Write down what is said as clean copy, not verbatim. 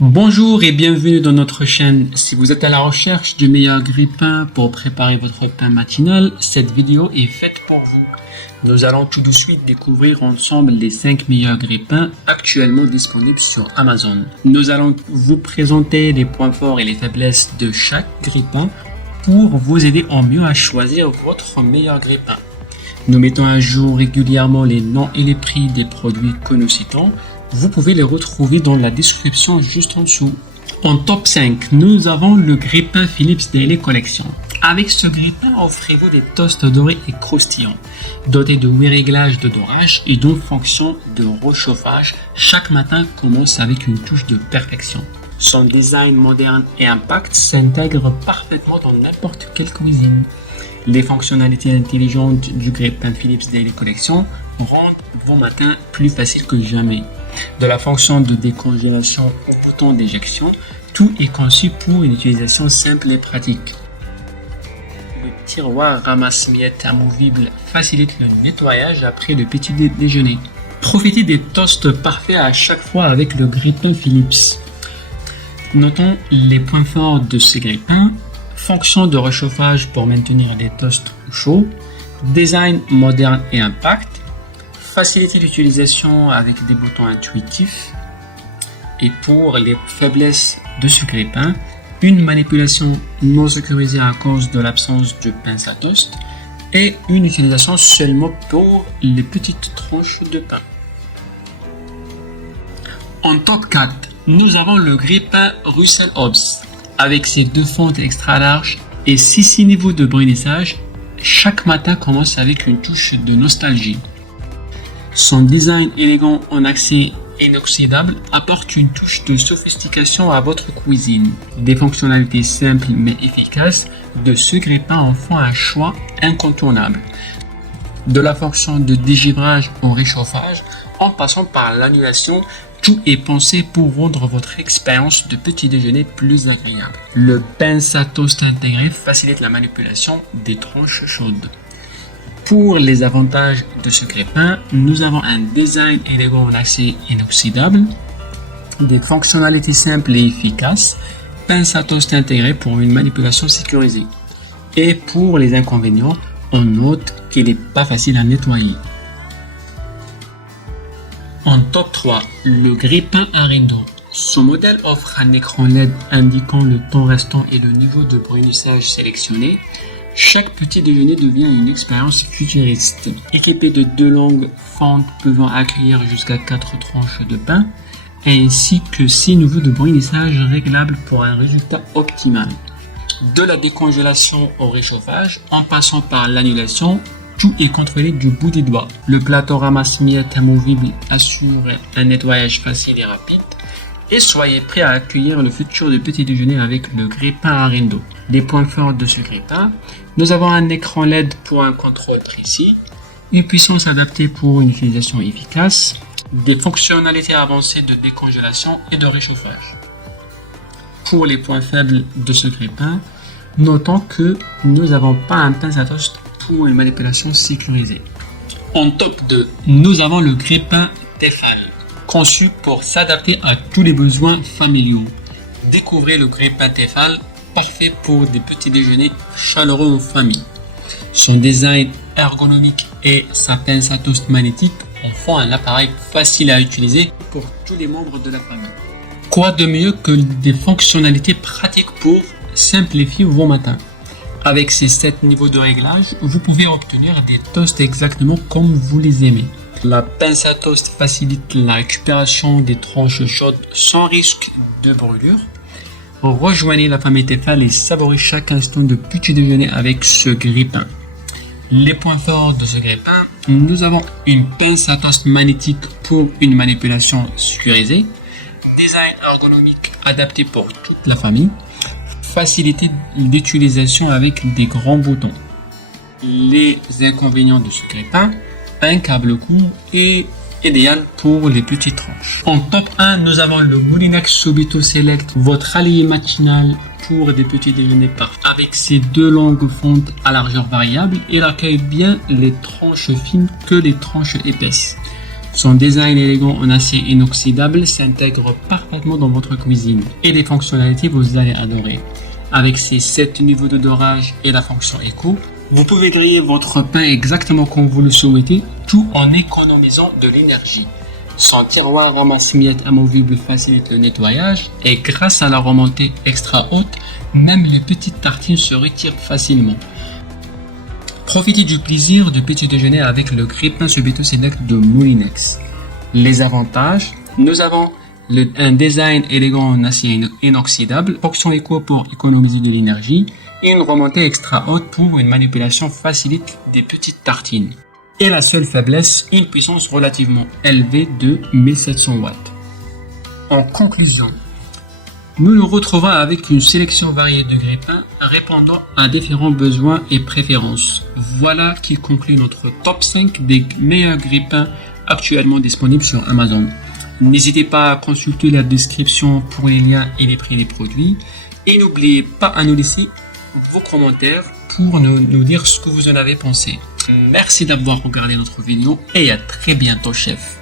Bonjour et bienvenue dans notre chaîne. Si vous êtes à la recherche du meilleur grille-pain pour préparer votre pain matinal, cette vidéo est faite pour vous. Nous allons tout de suite découvrir ensemble les 5 meilleurs grille-pains actuellement disponibles sur Amazon. Nous allons vous présenter les points forts et les faiblesses de chaque grille-pain pour vous aider au mieux à choisir votre meilleur grille-pain. Nous mettons à jour régulièrement les noms et les prix des produits que nous citons. Vous pouvez les retrouver dans la description juste en dessous. En top 5, nous avons le grille-pain Philips Daily Collection. Avec ce grille-pain, offrez-vous des toasts dorés et croustillants, dotés de 8 réglages de dorage et d'une fonction de réchauffage. Chaque matin commence avec une touche de perfection. Son design moderne et impact s'intègre parfaitement dans n'importe quelle cuisine. Les fonctionnalités intelligentes du grille-pain Philips Daily Collection rendent vos matins plus faciles que jamais. De la fonction de décongélation au bouton d'éjection, tout est conçu pour une utilisation simple et pratique. Le tiroir ramasse-miettes amovible facilite le nettoyage après le petit déjeuner. Profitez des toasts parfaits à chaque fois avec le grille-pain Philips. Notons les points forts de ce grille-pain. Fonction de réchauffage pour maintenir les toasts chauds. Design moderne et impact. Facilité d'utilisation avec des boutons intuitifs. Et pour les faiblesses de ce grille-pain, une manipulation non sécurisée à cause de l'absence de pince à toast et une utilisation seulement pour les petites tranches de pain. En top 4, nous avons le grille-pain Russell Hobbs. Avec ses 2 fentes extra larges et 6 niveaux de brunissage, chaque matin commence avec une touche de nostalgie. Son design élégant en acier inoxydable apporte une touche de sophistication à votre cuisine. Des fonctionnalités simples mais efficaces de ce grille-pain en font un choix incontournable. De la fonction de dégivrage au réchauffage, en passant par l'annulation, tout est pensé pour rendre votre expérience de petit déjeuner plus agréable. Le pince à toast intégré facilite la manipulation des tranches chaudes. Pour les avantages de ce grille-pain, nous avons un design élégant en acier inoxydable, des fonctionnalités simples et efficaces, pince à toast intégré pour une manipulation sécurisée. Et pour les inconvénients, on note qu'il n'est pas facile à nettoyer. En top 3, le grille-pain Arindo. Son modèle offre un écran LED indiquant le temps restant et le niveau de brunissage sélectionné. Chaque petit déjeuner devient une expérience futuriste. Équipé de 2 longues fentes pouvant accueillir jusqu'à 4 tranches de pain, ainsi que 6 niveaux de brunissage réglables pour un résultat optimal. De la décongélation au réchauffage, en passant par l'annulation, tout est contrôlé du bout des doigts. Le plateau ramasse-miettes amovible assure un nettoyage facile et rapide. Et soyez prêts à accueillir le futur du petit déjeuner avec le grille-pain Arindo. Les points forts de ce grille-pain, nous avons un écran LED pour un contrôle précis, une puissance adaptée pour une utilisation efficace, des fonctionnalités avancées de décongélation et de réchauffage. Pour les points faibles de ce grille-pain, notons que nous n'avons pas un pince à toast pour une manipulation sécurisée. En top 2, nous avons le grille-pain Tefal, conçu pour s'adapter à tous les besoins familiaux. Découvrez le grille-pain Tefal, parfait pour des petits déjeuners chaleureux en famille. Son design ergonomique et sa pince à toast magnétique en font un appareil facile à utiliser pour tous les membres de la famille. Quoi de mieux que des fonctionnalités pratiques pour simplifier vos matins? Avec ces 7 niveaux de réglage, vous pouvez obtenir des toasts exactement comme vous les aimez. La pince à toast facilite la récupération des tranches chaudes sans risque de brûlure. Rejoignez la famille Tefal et savourez chaque instant de petit déjeuner avec ce grille-pain. Les points forts de ce grille-pain, nous avons une pince à toast magnétique pour une manipulation sécurisée, design ergonomique adapté pour toute la famille, facilité d'utilisation avec des grands boutons. Les inconvénients de ce grille-pain, un câble court et idéal pour les petites tranches. En top 1, nous avons le Moulinex Subito Select, votre allié matinal pour des petits déjeuners parfaits. Avec ses 2 longues fentes à largeur variable, il accueille bien les tranches fines que les tranches épaisses. Son design élégant en acier inoxydable s'intègre parfaitement dans votre cuisine et les fonctionnalités vous allez adorer. Avec ses 7 niveaux de dorage et la fonction éco, vous pouvez griller votre pain exactement comme vous le souhaitez, tout en économisant de l'énergie. Son tiroir ramasse-miettes amovible facilite le nettoyage et grâce à la remontée extra haute, même les petites tartines se retirent facilement. Profitez du plaisir du petit déjeuner avec le grille-pain Subito Select de Moulinex. Les avantages, nous avons un design élégant en acier inoxydable, fonction éco pour économiser de l'énergie et une remontée extra haute pour une manipulation facilite des petites tartines. Et la seule faiblesse, une puissance relativement élevée de 1700 watts. En conclusion, nous nous retrouvons avec une sélection variée de grille-pains répondant à différents besoins et préférences. Voilà qui conclut notre top 5 des meilleurs grille-pains actuellement disponibles sur Amazon. N'hésitez pas à consulter la description pour les liens et les prix des produits. Et n'oubliez pas à nous laisser vos commentaires pour nous dire ce que vous en avez pensé. Merci d'avoir regardé notre vidéo et à très bientôt, chef.